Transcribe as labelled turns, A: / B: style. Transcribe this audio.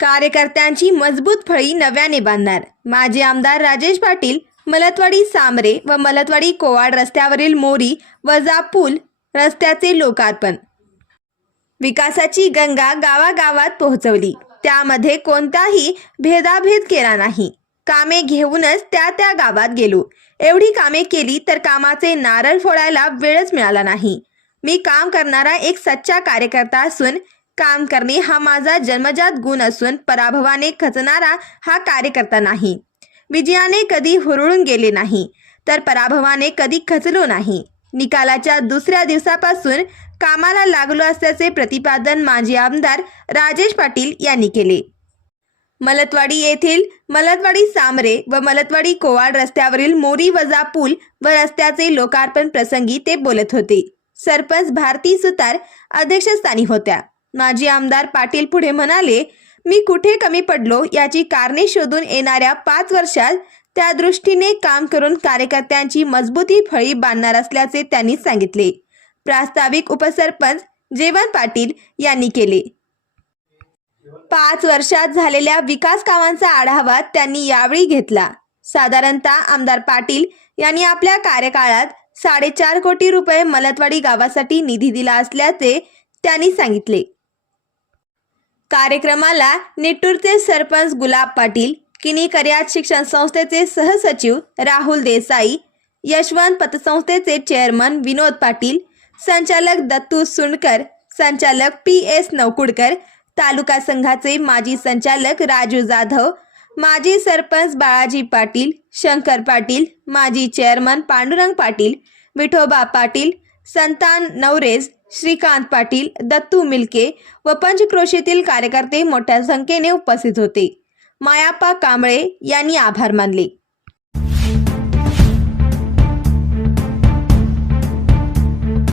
A: कार्यकर्त्यांची मजबूत फळी नव्याने बांधणार. माजी आमदार राजेश पाटील मलतवाडी सामरे व मलतवाडी कोवाड रस्त्यावरील मोरी वजा पूल रस्त्याचे लोकार्पण. विकासाची गंगा गावागावात पोहोचवली. त्यामध्ये कोणताही भेदाभेद केला नाही. कामे घेऊनच त्या त्या गावात गेलो. एवढी कामे केली तर कामाचे नारळ फोडायला वेळच मिळाला नाही. मी काम करणारा एक सच्चा कार्यकर्ता असून काम करणे हा माझा जन्मजात गुण असून पराभवाने खचणारा हा कार्यकर्ता नाही. विजयाने कधी हुरळून गेले नाही तर पराभवाने कधी खचलो नाही. निकालाच्या दुसऱ्या दिवसापासून कामाला लागलो असल्याचे प्रतिपादन माजी आमदार राजेश पाटील यांनी केले. मलतवाडी येथील मलतवाडी सामरे व मलतवाडी कोवाड रस्त्यावरील मोरी वजा पूल व रस्त्याचे लोकार्पण प्रसंगी ते बोलत होते. सरपंच भारती सुतार अध्यक्षस्थानी होत्या. माजी आमदार पाटील पुढे म्हणाले मी कुठे कमी पडलो याची कारणे शोधून येणाऱ्या पाच वर्षात त्या दृष्टीने काम करून कार्यकर्त्यांची मजबूती फळी बांधणार असल्याचे त्यांनी सांगितले. प्रास्ताविक उपसरपंच जेवण पाटील यांनी केले. पाच वर्षात झालेल्या विकास कामांचा आढावा त्यांनी यावेळी घेतला. साधारणतः आमदार पाटील यांनी आपल्या कार्यकाळात साडेचार कोटी रुपये मलतवाडी गावासाठी निधी दिला असल्याचे त्यांनी सांगितले. कार्यक्रमाला निट्टूरचे सरपंच गुलाब पाटील किनी कर्यात शिक्षण संस्थेचे सहसचिव राहुल देसाई यशवंत पतसंस्थेचे चेअरमन विनोद पाटील संचालक दत्तू सुणकर संचालक पी एस नवकुडकर तालुका संघाचे माजी संचालक राजू जाधव माजी सरपंच बाळाजी पाटील शंकर पाटील माजी चेअरमन पांडुरंग पाटील विठोबा पाटील संतान नवरेज श्रीकांत पाटील दत्तू मिल्के व पंचक्रोशीतील कार्यकर्ते मोठ्या संख्येने उपस्थित होते. मायाप्पा कांबळे यांनी आभार मानले.